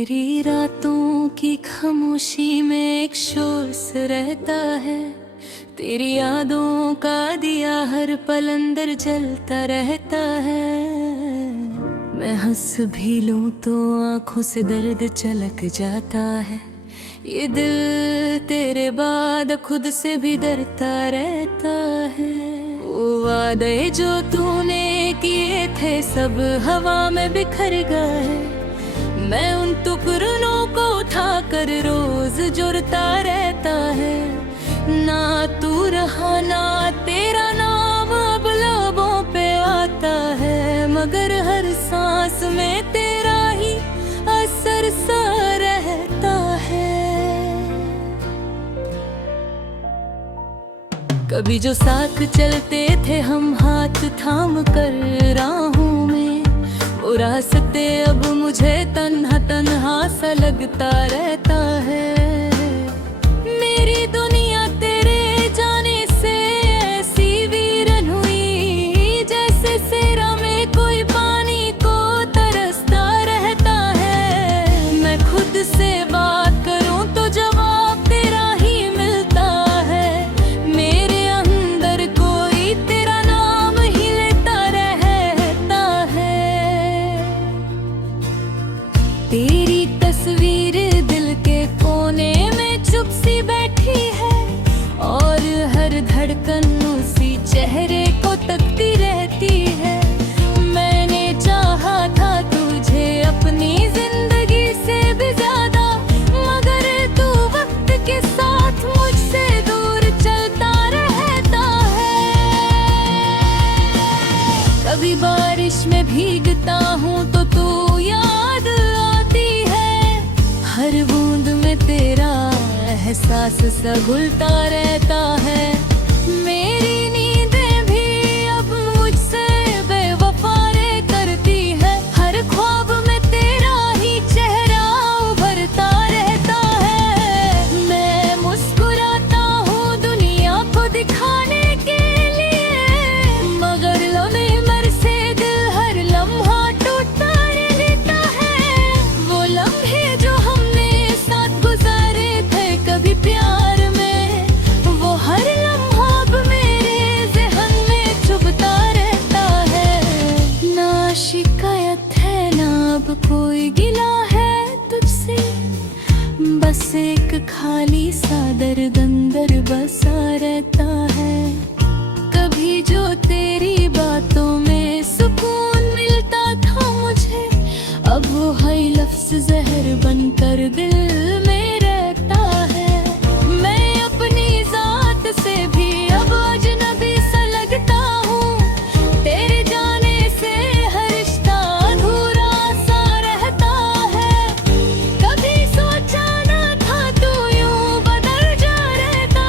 मेरी रातों की खामोशी में एक शोर सा रहता है। तेरी यादों का दिया हर पल अंदर जलता रहता है। मैं हंस भी लूं तो आंखों से दर्द छलक जाता है। ये दिल तेरे बाद खुद से भी डरता रहता है। वो वादे जो तूने किए थे सब हवा में बिखर गए। मैं उन टुकड़ों को उठाकर रोज जुड़ता रहता है। ना तू रहा ना तेरा नाम अब लबों पे आता है, मगर हर सांस में तेरा ही असर सा रहता है। कभी जो साथ चलते थे हम हाथ थाम कर राहों में, वो रास्ते अब मुझे तन्हा तन्हा सा लगता रहता है। मेरी दुनिया तेरे जाने से ऐसी वीरन हुई, जैसे सेरा में कोई पानी को तरसता रहता है। मैं खुद से बात करूं तो जवाब तेरा ही मिलता है। मेरे अंदर कोई तेरा नाम ही लेता रहता है। तेरी तस्वीर दिल के कोने में चुप सी बैठी है, और हर धड़कन उसी चेहरे को तकती रहती है। मैंने चाहा था तुझे अपनी जिंदगी से भी ज्यादा, मगर तू वक्त के साथ मुझसे दूर चलता रहता है। कभी बारिश में भीगता हूँ तो तू याद आती है। हर बूंद में तेरा एहसास सा घुलता रहता है। मेरी नींदें भी अब मुझसे बेवफारे करती है। हर ख्वाब में तेरा ही चेहरा उभरता रहता है। मैं मुस्कुराता हूँ दुनिया को दिखाने के लिए, मगर लम्हे मर से दिल हर लम्हा टूटता रहता है। वो लम्हे जो हमने साथ गुजारे थे कभी प्यार में, वो हर लम्हा अब मेरे ज़हन में चुभता रहता है। ना शिकायत है ना अब कोई गिला है तुझसे, बस एक खाली सा दर्द अंदर बसा रहता है। कभी जो तेरी बातों में सुकून मिलता था मुझे, अब वो है लफ्ज़ जहर बनकर दिल में रहता है। मैं अपनी जात से भी अब अजनबी सा लगता हूँ। तेरे जाने से हर रिश्ता अधूरा सा रहता है। कभी सोचा ना था तू यूं बदल जा रहता,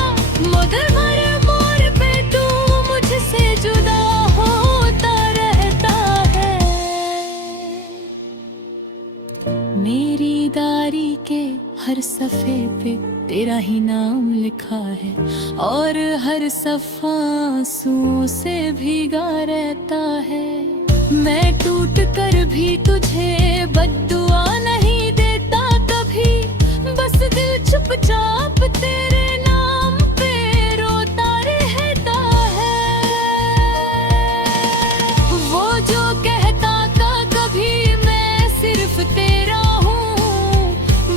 मगर हर मोड़ पे तू मुझसे जुदा होता रहता है। मेरी डायरी के हर सफ़े पे तेरा ही नाम लिखा है, और हर सफ़ा आंसुओं से भीगा रहता है। मैं टूट कर भी तुझे बद्दुआ नहीं देता कभी, बस दिल चुपचाप तेरे नाम पे रोता रहता है। वो जो कहता था कभी मैं सिर्फ तेरा हूँ,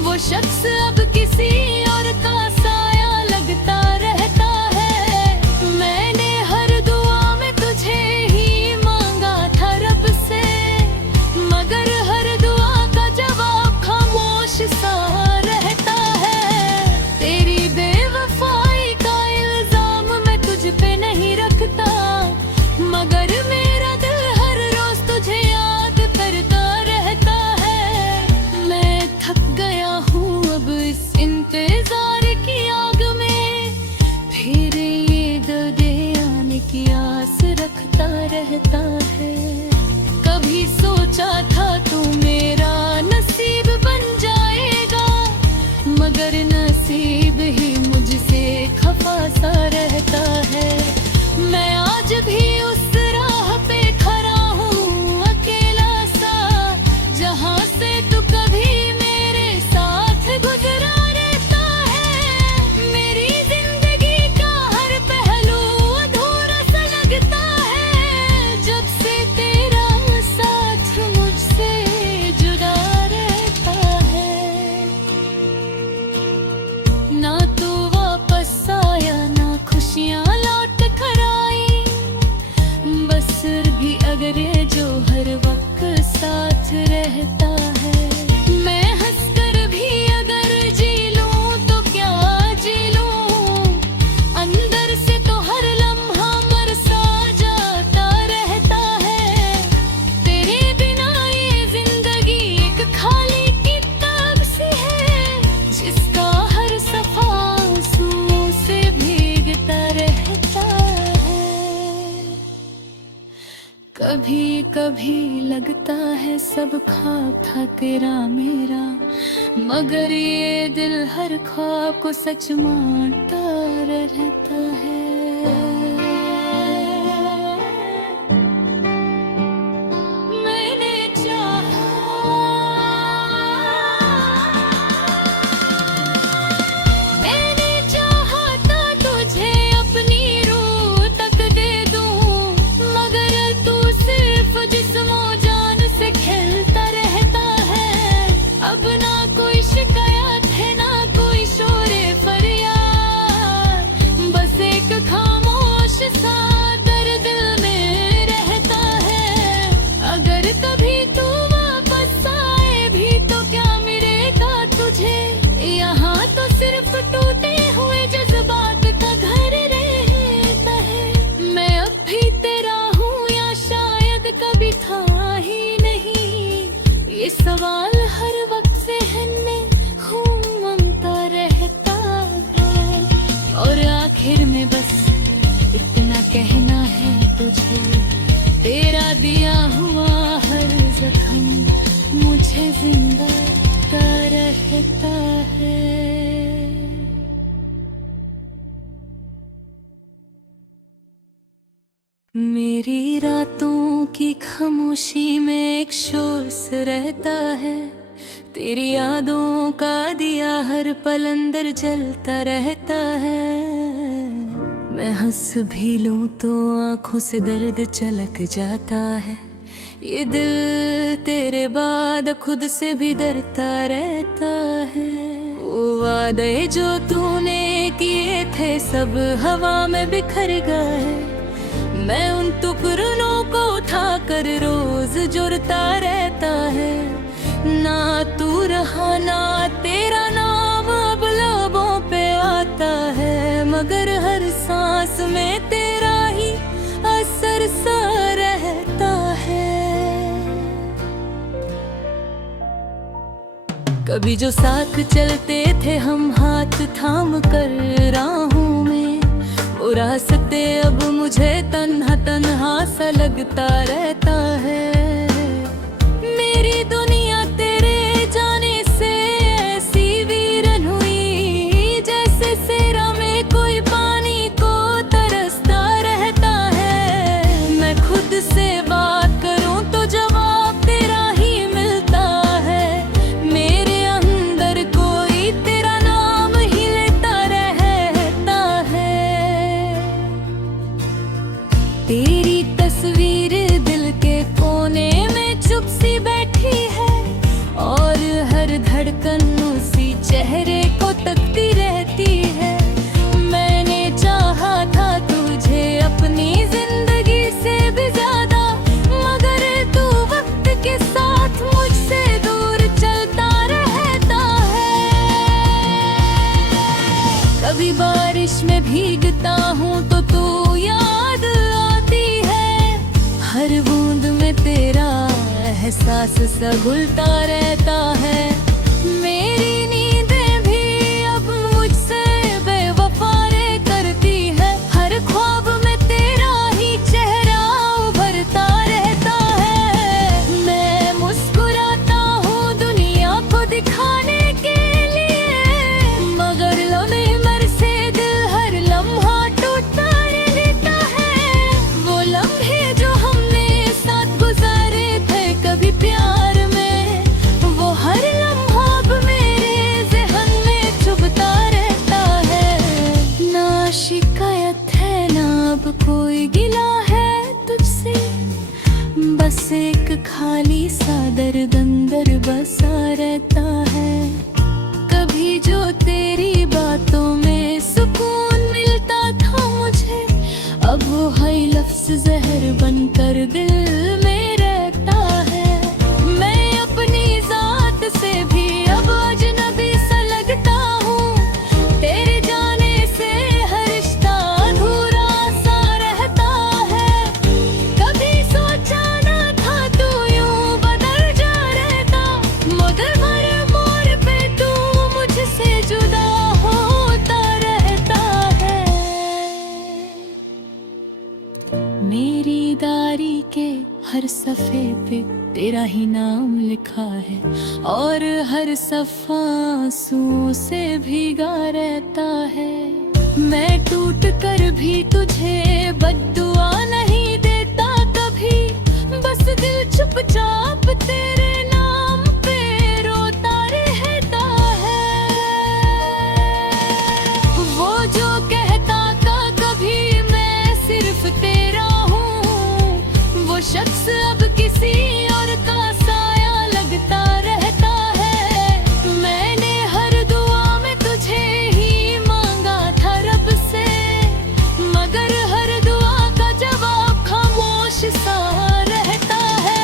वो शख्स अब किसी और का साया लगता रहता है। मैंने हर दुआ में तुझे ही मांगा था रब से, मगर हर दुआ का जवाब खामोश सा रहता है। तेरी बेवफाई का इल्जाम मैं तुझ पे नहीं रखता, मगर मेरा दिल हर रोज तुझे याद करता रहता है। मैं थक गया हूँ अब इस इंतजार की आग में, फिर ये दर्दे आने की आस रखता रहता है। कभी सोचा था तू मेरा नसीब बन जाएगा, मगर नसीब ही मुझसे खफा सा रहता है। मैं आज भी उस राह पे खड़ा हूँ अकेला सा, जहाँ से तू कभी मेरे कभी लगता है सब ख्वाब था तेरा मेरा, मगर ये दिल हर ख्वाब को सच मानता रहता है। सवाल हर वक्त जहन में घूमता रहता है, और आखिर में बस इतना कहना है तुझे, तेरा दिया हुआ हर जख्म मुझे जिंदा रहता है। मेरी रातों की खामोशी में एक शोर सा रहता है, तेरी यादों का दिया हर पल अंदर जलता रहता है। मैं हंस भी लूं तो आंखों से दर्द छलक जाता है, ये दिल तेरे बाद खुद से भी डरता रहता है। वो वादे जो तूने किए थे सब हवा में बिखर गए, मैं उन टुकड़ों को उठा कर रोज जुड़ता रहता है। ना तू रहा ना तेरा नाम अब लबों पे आता है, मगर हर सांस में तेरा ही असर सा रहता है। कभी जो साथ चलते थे हम हाथ थाम कर राहों में, वो रास्ते अब मुझे तन्हा तन्हा सा लगता रहता है। मेरी दुनिया तेरे जाने से ऐसी वीरन हुई, जैसे सेरा में कोई पानी को तरसता रहता है। मैं खुद से बात करूं तो जवाब तेरा ही मिलता है, मेरे अंदर कोई तेरा नाम ही लेता रहता है। तेरी तस्वीर दिल के कोने में चुप सी बैठी है, और हर धड़कन उसी चेहरे को तकती रहती है। मैंने चाहा था तुझे अपनी जिंदगी से भी ज्यादा, मगर तू वक्त के साथ मुझसे दूर चलता रहता है। कभी बारिश में भीगता हूँ तो तू याद आती है, हर बूंद में तेरा एहसास सा घुलता रहता है। मेरी नींदें भी अब मुझसे बेवफारे करती है, हर ख्वाब में तेरा ही चेहरा उभरता रहता है। मैं मुस्कुराता हूँ दुनिया को दिखाने के लिए, मगर लम्हे मर से दिल हर लम्हा टूटता रहता है। वो लम्हे जो हमने साथ गुजारे थे कभी प्यार में, वो हर सफ़े पे तेरा ही नाम लिखा है, और हर सफ़ा आंसुओं से भीगा रहता है। मैं टूट कर भी तुझे बद्दुआ नहीं देता कभी, बस दिल चुपचाप तेरे नाम पे रोता रहता है। वो जो कहता था कभी मैं सिर्फ तेरा हूँ, वो शख्स अब किसी और का साया लगता रहता है। मैंने हर दुआ में तुझे ही मांगा था रब से, मगर हर दुआ का जवाब खामोश सा रहता है।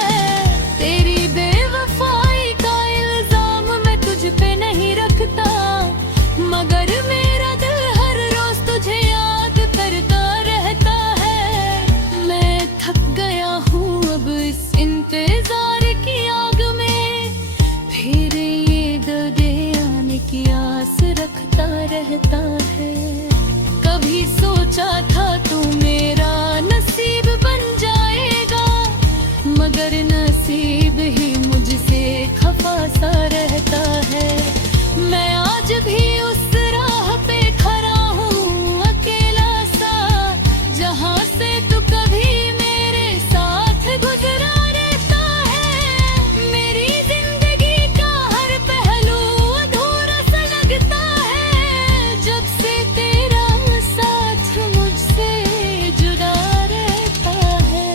तेरी बेवफाई का इल्जाम मैं तुझ पे नहीं रखता, मगर मेरा दिल हर रोज तुझे याद करता रहता है। मैं थक गया हूँ अब इस इंतजार की आग में, फिर ये दर्द आने की आस रखता रहता है। कभी सोचा था तू मेरा नसीब बन जाएगा, मगर नसीब ही मुझसे खफा सा रहता है। मैं आज भी उस राह पे खड़ा हूँ अकेला सा, जहाँ से तू कभी मेरे साथ गुजरा रहता है। मेरी जिंदगी का हर पहलू अधूरा सा लगता है, जब से तेरा साथ मुझसे जुदा रहता है।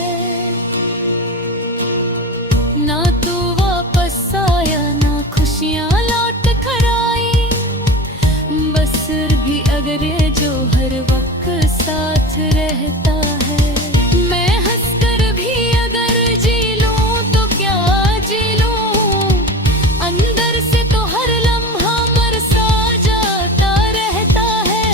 ना तू वापस आया, ना खुशियाँ लौट कर आई, बस भी अगर ये जो हर वक्त साथ रहता है। मैं हंसकर भी अगर जी लूं तो क्या जी लूं, अंदर से तो हर लम्हा मर सा जाता रहता है।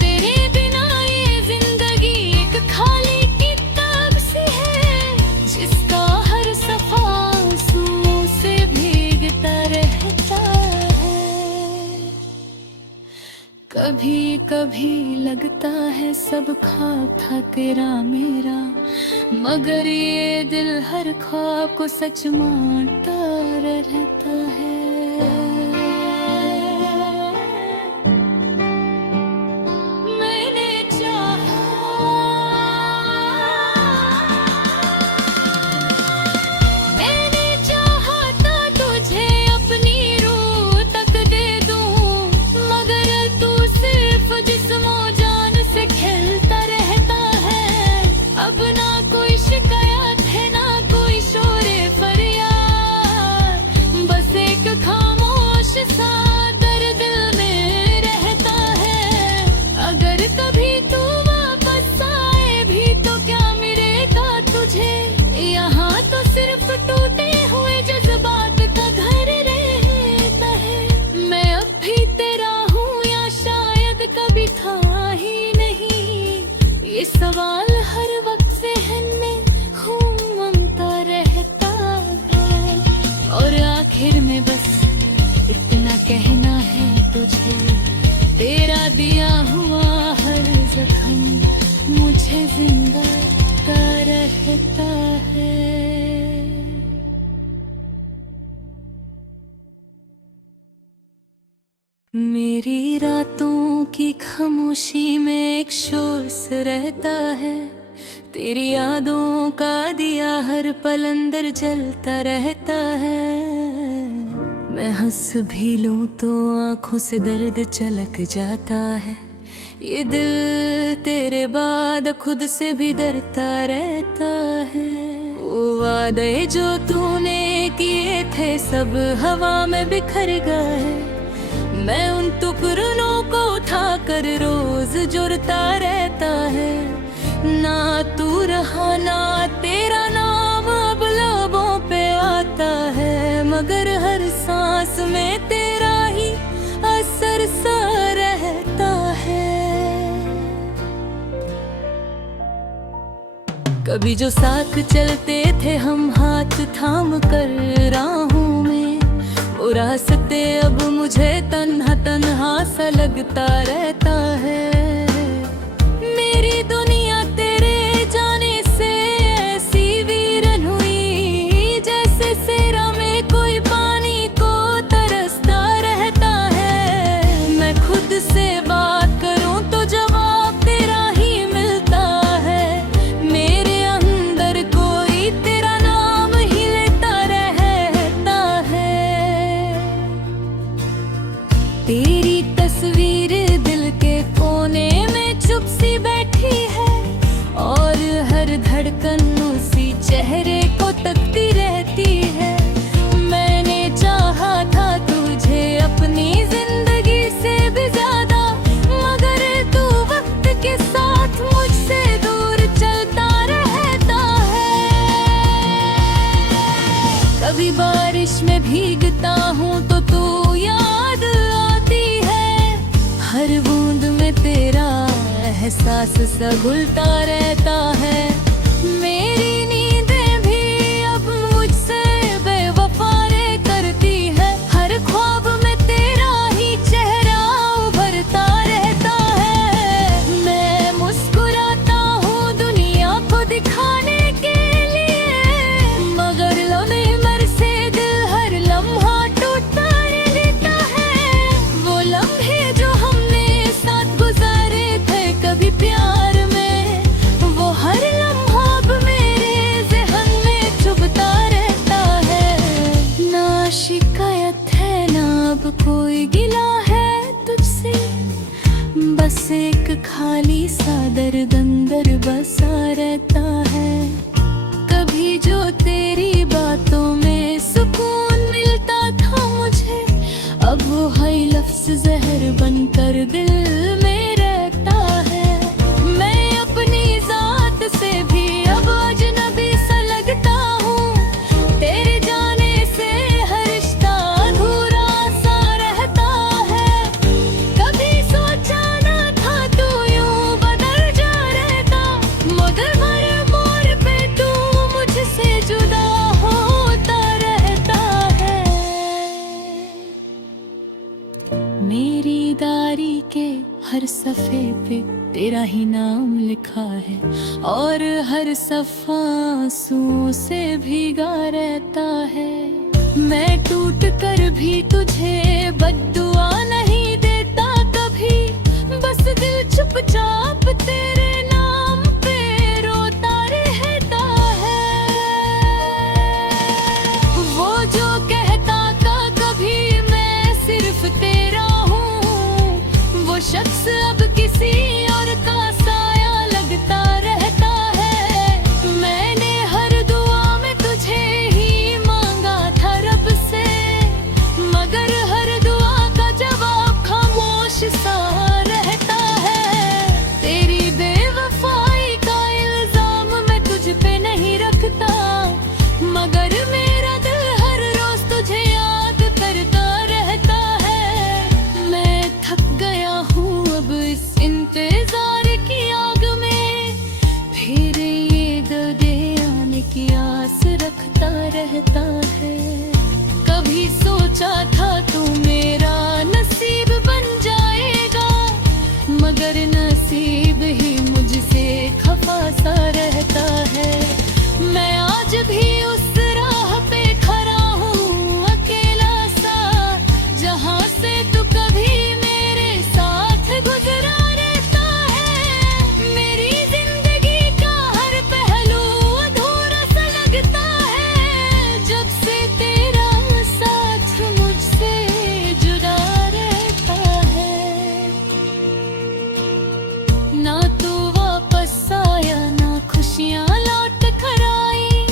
तेरे बिना ये जिंदगी एक खाली किताब सी है, जिसका हर सफा आंसुओं से भीगता रहता है। कभी कभी लगता है सब ख्वाब था तेरा मेरा, मगर ये दिल हर ख्वाब को सच मानता रहता है। मैंने चाहा था तुझे अपनी रूह तक दे दूं, मगर तू सिर्फ जिस्मो जान से खेलता रहता है। अब ना कोई शिकायत है, ना कोई शोरे फरियाद, बस एक खामोश सा दर्द दिल में रहता है। अगर कभी तू वापस आए भी तो क्या मिलेगा तुझे, यहाँ तो सिर्फ टूटे हुए जज्बात का घर रहता है। मैं अब भी तेरा हूँ या शायद कभी था ही नहीं, ये सवाल हर वक्त ज़हन में घूमता रहता है। और आखिर में बस इतना कहना है तुझे, तेरा दिया हुआ हर जख्म मुझे जिंदा का रहता है। मेरी रातों की खामोशी में एक शोर सा रहता है, तेरी यादों का दिया हर पल अंदर जलता रहता है। मैं हंस भी लूं तो आंखों से दर्द छलक जाता है, ये दिल तेरे बाद खुद से भी डरता रहता है। वो वादे जो तूने किए थे सब हवा में बिखर गए, मैं उन टुकड़ों को उठा कर रोज जुड़ता रहता है। ना तू रहा ना तेरा नाम अब लबों पे आता है, मगर हर सांस में तेरा ही असर सा रहता है। कभी जो साथ चलते थे हम हाथ थाम कर राहों में, वो रास्ते अब मुझे तन्हा तन्हा सा लगता रहता है। मेरी दुनिया तेरे जाने से ऐसी वीरन धड़कन उसी चेहरे को तकती रहती है। मैंने चाहा था तुझे अपनी जिंदगी से भी ज्यादा, मगर तू वक्त के साथ मुझसे दूर चलता रहता है। कभी बारिश में भीगता हूँ तो तू याद आती है, हर बूंद में तेरा एहसास सा घुलता रहता है। मेरी नींदें भी अब मुझसे बेवफारे करती है, हर ख्वाब में तेरा ही चेहरा उभरता रहता है। मैं मुस्कुराता हूँ दुनिया को दिखाने के लिए, मगर लम्हे मर से दिल हर लम्हा टूटता रहता है। वो लम्हे जो हमने साथ गुजारे थे कभी प्यार में, वो हर लम्हा अब मेरे ज़हन में चुभता रहता है। ना शिकायत है ना अब कोई गिला है तुझसे, बस एक खाली सा दर्द अंदर बसा रहता है। कभी जो तेरी बातों में सुकून मिलता था मुझे, अब वो है लफ्ज़ जहर बनकर दिल में रहता है। मैं अपनी जात से भी अब अजनबी सा लगता हूँ, तेरे जाने से हर रिश्ता अधूरा सा रहता है। कभी सोचा ना था तू यूं बदल जा रहता, मगर हर मोड़ पे तू मुझसे जुदा होता रहता है। मेरी डायरी के हर सफ़े पे तेरा ही नाम लिखा है, और हर सफ़ा आंसुओं से भीगा रहता है। मैं टूट कर भी तुझे बद्दुआ नहीं देता कभी, बस दिल चुपचाप तेरे नाम पे रोता रहता है। वो जो कहता था कभी मैं सिर्फ तेरा हूँ, वो शख्स अब किसी और का साया लगता रहता है। मैंने हर दुआ में तुझे ही मांगा था रब से, मगर हर दुआ का जवाब खामोश सा रहता है। तेरी बेवफाई का इल्जाम मैं तुझ पे नहीं रखता, मगर मेरा दिल हर रोज तुझे याद करता रहता है। मैं थक गया हूँ अब इस इंतजार की आग में, फिर ये दर्दे आने की आस रखता रहता है। कभी सोचा था तू मेरा नसीब बन जाएगा, मगर नसीब ही मुझसे खफा सा रहता है। मैं आज भी उस राह पे खड़ा हूँ अकेला सा, जहाँ से तू कभी मेरे साथ गुजरा रहता है। मेरी जिंदगी का हर पहलू अधूरा सा लगता है, जब से तेरा साथ मुझसे जुदा रहता है। ना तू वापस आया ना खुशियाँ लौट कर आई,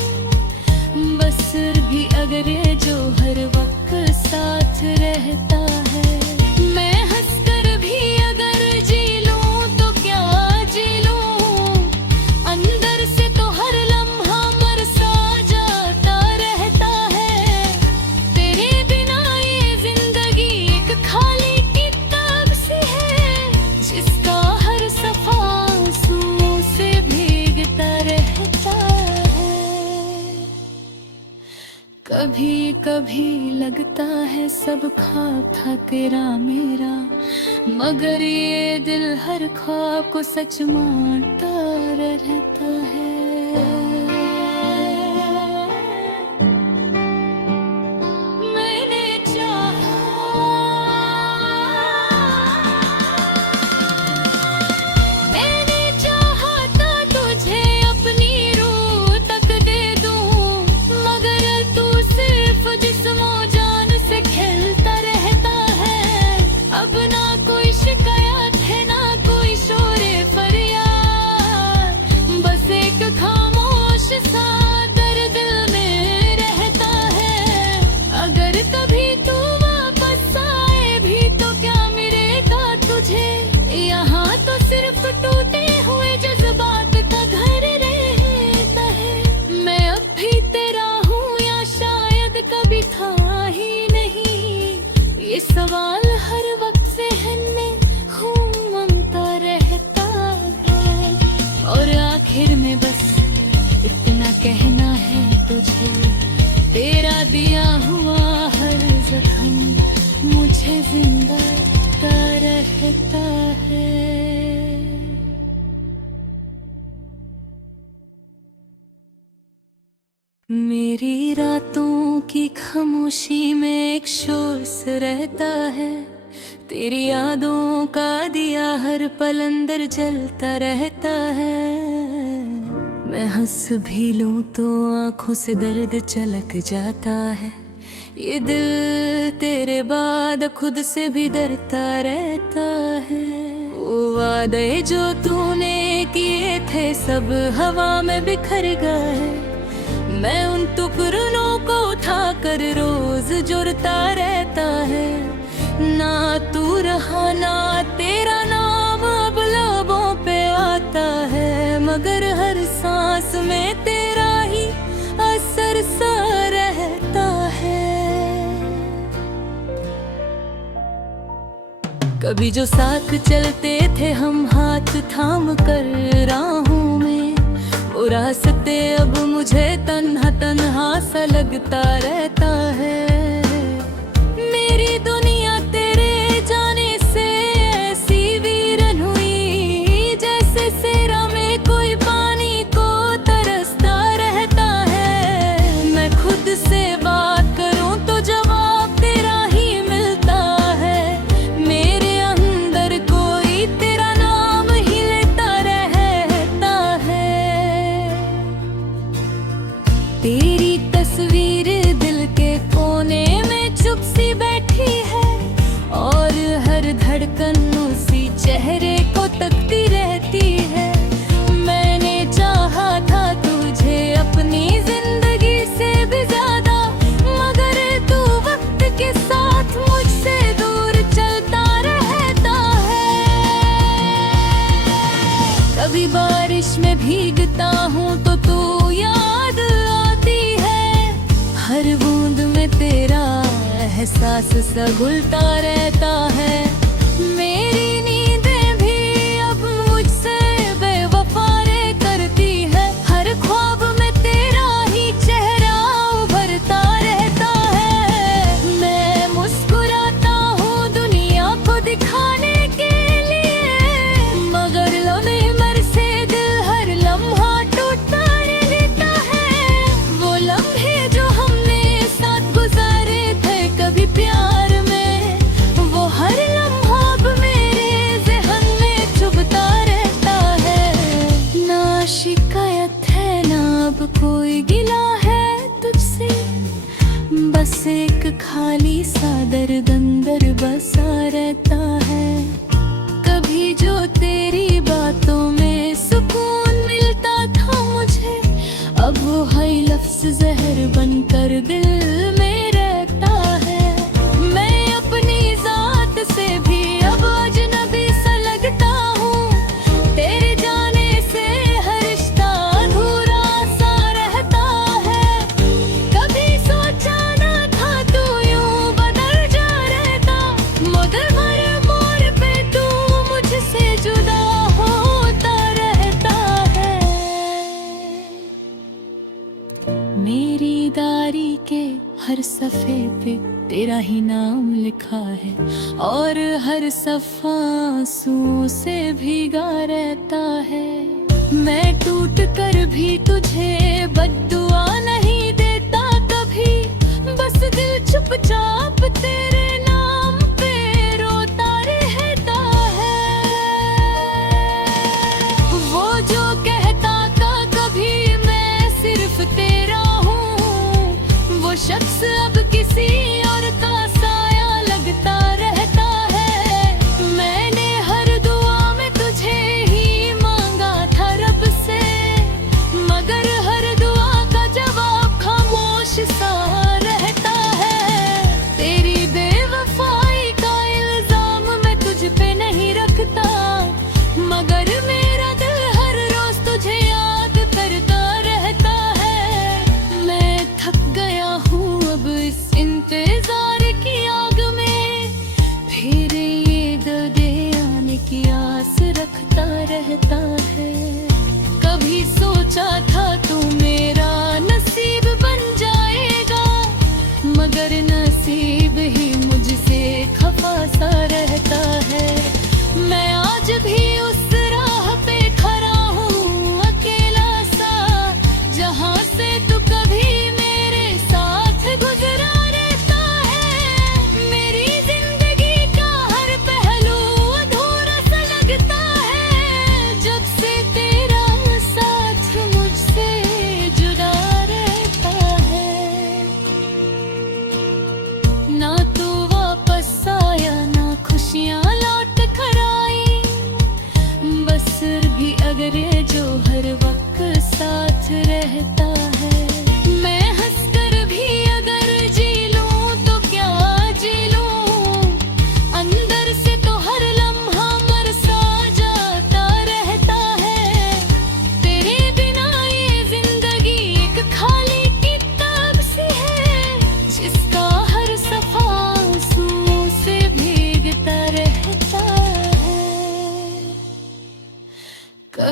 बस सिर भी अगर ये जो हर वक्त साथ रहता है। मैं हंसकर भी अगर जी लूं तो क्या जी लूं, अंदर से तो हर लम्हा मर सा जाता रहता है। तेरे बिना ये जिंदगी एक खाली किताब सी है, जिसका हर सफ़ा आंसुओं से भीगता रहता है। कभी कभी लगता है सब ख्वाब था तेरा मेरा, मगर ये दिल हर ख्वाब को सच मानता रहता है। मैंने चाहा था तुझे अपनी रूह तक दे दूं, मगर तू सिर्फ जिस्मो जान से खेलता रहता है। अब ना कोई शिकायत है ना कोई शोरे फरियाद, बस एक सवाल हर वक्त जहन में घूमता रहता है, और आखिर में बस इतना कहना है तुझे, तेरा दिया हुआ हर जख्म मुझे जिंदा रहता है। मेरी रातों की खामोशी में एक शोर सा रहता है, तेरी यादों का दिया हर पल अंदर जलता रहता है। मैं हंस भी लूं तो आंखों से दर्द चलक जाता है, ये दिल तेरे बाद खुद से भी डरता रहता है। वो वादे जो तूने किए थे सब हवा में बिखर गए, मैं उन टुकड़ों को उठाकर रोज जुड़ता रहता है। ना तू रहा ना तेरा नाम अब लबों पे आता है, मगर हर सांस में तेरा ही असर सा रहता है। कभी जो साथ चलते थे हम हाथ थाम कर राहों में, वो रास्ते अब मुझे तन्हा तन्हा सा लगता रहता है। मेरी दुनिया तेरे जाने से ऐसी वीरन हुई, जैसे सेरा में कोई पानी को तरसता रहता है। मैं खुद से बात करूं तो जवाब तेरा ही मिलता है, मेरे अंदर कोई तेरा नाम ही लेता रहता है। तेरी तस्वीर दिल के कोने में चुप सी बैठी है, और हर धड़कन उसी चेहरे को तकती रहती है। मैंने चाहा था तुझे अपनी जिंदगी से भी ज्यादा, मगर तू वक्त के साथ मुझसे दूर चलता रहता है। कभी बारिश में भीगता हूँ तो तू याद आती है, हर बूंद में तेरा एहसास सा घुलता रहता है। मेरी नींदें भी अब मुझसे बेवफारे करती है, हर ख्वाब में तेरा ही चेहरा उभरता रहता है। मैं मुस्कुराता हूँ दुनिया को दिखाने के लिए, मगर लम्हे मर से दिल हर लम्हा टूटता रहता है। वो लम्हे जो हमने साथ गुजारे थे कभी प्यार में, वो हर लम्हा अब मेरे ज़हन में चुभता रहता है। ना शिकायत है ना अब कोई गिला है तुझसे, बस एक खाली सा दर्द अंदर बसा रहता है। कभी जो तेरी बातों में सुकून मिलता था मुझे, अब वो है लफ्ज़ जहर बनकर दिल में रहता है। मैं अपनी जात से भी अब अजनबी सा लगता हूँ, तेरे जाने से हर रिश्ता अधूरा सा रहता है। कभी सोचा ना था तू यूं बदल जा रहता, मगर हर मोड़ पे तू मुझसे जुदा होता रहता है। मेरी डायरी के हर सफ़े पे तेरा ही नाम लिखा है, और हर सफ़ा आंसुओं से भीगा रहता है। मैं टूट कर भी तुझे बद्दुआ नहीं देता कभी, बस दिल चुपचाप तेरे नाम पे रोता रहता है। वो जो कहता का कभी मैं सिर्फ तेरा हूँ, वो शख्स अब किसी और का साया लगता रहता है। मैंने हर दुआ में तुझे ही मांगा था रब से, मगर हर दुआ का जवाब खामोश सा रहता है। तेरी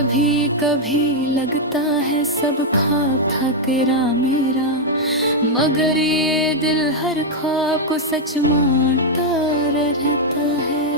कभी कभी लगता है सब ख्वाब था तेरा मेरा, मगर ये दिल हर ख्वाब को सच मानता रहता है।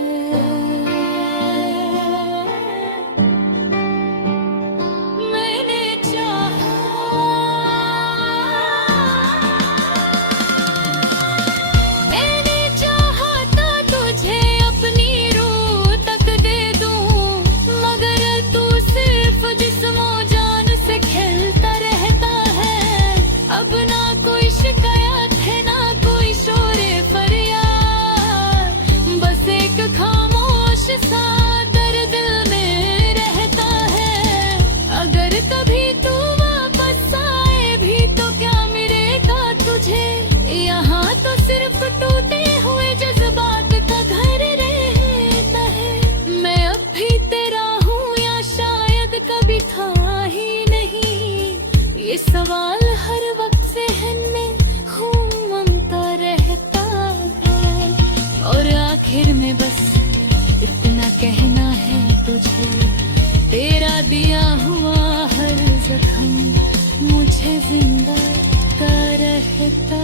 सवाल हर वक्त जहन में घूमता रहता है, और आखिर में बस इतना कहना है तुझे, तेरा दिया हुआ हर जख्म मुझे जिंदा का रहता